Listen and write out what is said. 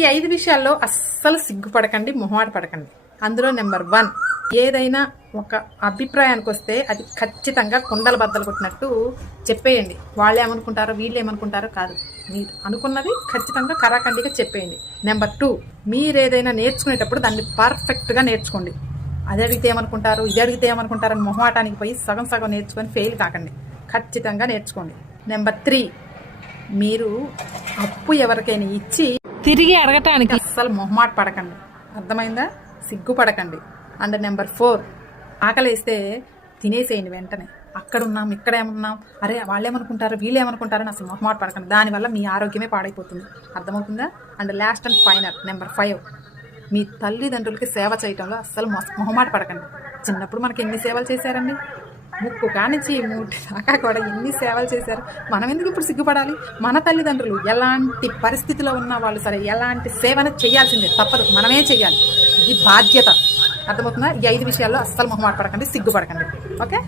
ఈ 5 విషయాల్లో అస్సలు సిగ్గుపడకండి, మొహమాట పడకండి. అందులో నెంబర్ 1, ఏదైనా ఒక అభిప్రాయానికి వస్తే అది ఖచ్చితంగా కుండల బద్దలు కొట్టినట్టు చెప్పేయండి. వాళ్ళు ఏమనుకుంటారో వీళ్ళు ఏమనుకుంటారో కాదు, మీరు అనుకున్నది ఖచ్చితంగా కరాఖండిగా చెప్పేయండి. నెంబర్ 2, మీరు ఏదైనా నేర్చుకునేటప్పుడు దాన్ని పర్ఫెక్ట్గా నేర్చుకోండి. అది అడిగితే ఏమనుకుంటారు, ఇది అడిగితే ఏమనుకుంటారు అని మొహమాటానికి పోయి సగం సగం నేర్చుకొని ఫెయిల్ కాకండి, ఖచ్చితంగా నేర్చుకోండి. నెంబర్ 3, మీరు అప్పు ఎవరికైనా ఇచ్చి తిరిగి అడగటానికి అస్సలు మొహమాట పడకండి, అర్థమైందా? సిగ్గుపడకండి. అండ్ నెంబర్ 4, ఆకలేస్తే తినేసేయండి వెంటనే. అక్కడున్నాం ఇక్కడేమున్నాం, అరే వాళ్ళేమనుకుంటారు వీళ్ళేమనుకుంటారని అసలు మొహమాట పడకండి, దానివల్ల మీ ఆరోగ్యమే పాడైపోతుంది, అర్థమవుతుందా? And last and final number 5, మీ తల్లిదండ్రులకి సేవ చేయటంలో అస్సలు మొహమాట పడకండి. చిన్నప్పుడు మనకి ఎన్ని సేవలు చేశారండి, ముక్కు కానించి మూటి దాకా కూడా ఎన్ని సేవలు చేశారు. మనం ఎందుకు ఇప్పుడు సిగ్గుపడాలి? మన తల్లిదండ్రులు ఎలాంటి పరిస్థితిలో ఉన్న వాళ్ళు సరే ఎలాంటి సేవను చేయాల్సిందే, తప్పదు, మనమే చేయాలి, ఇది బాధ్యత, అర్థమవుతుందా? ఈ 5 విషయాల్లో అస్సలు మొహమాట పడకండి, సిగ్గుపడకండి. ఓకే.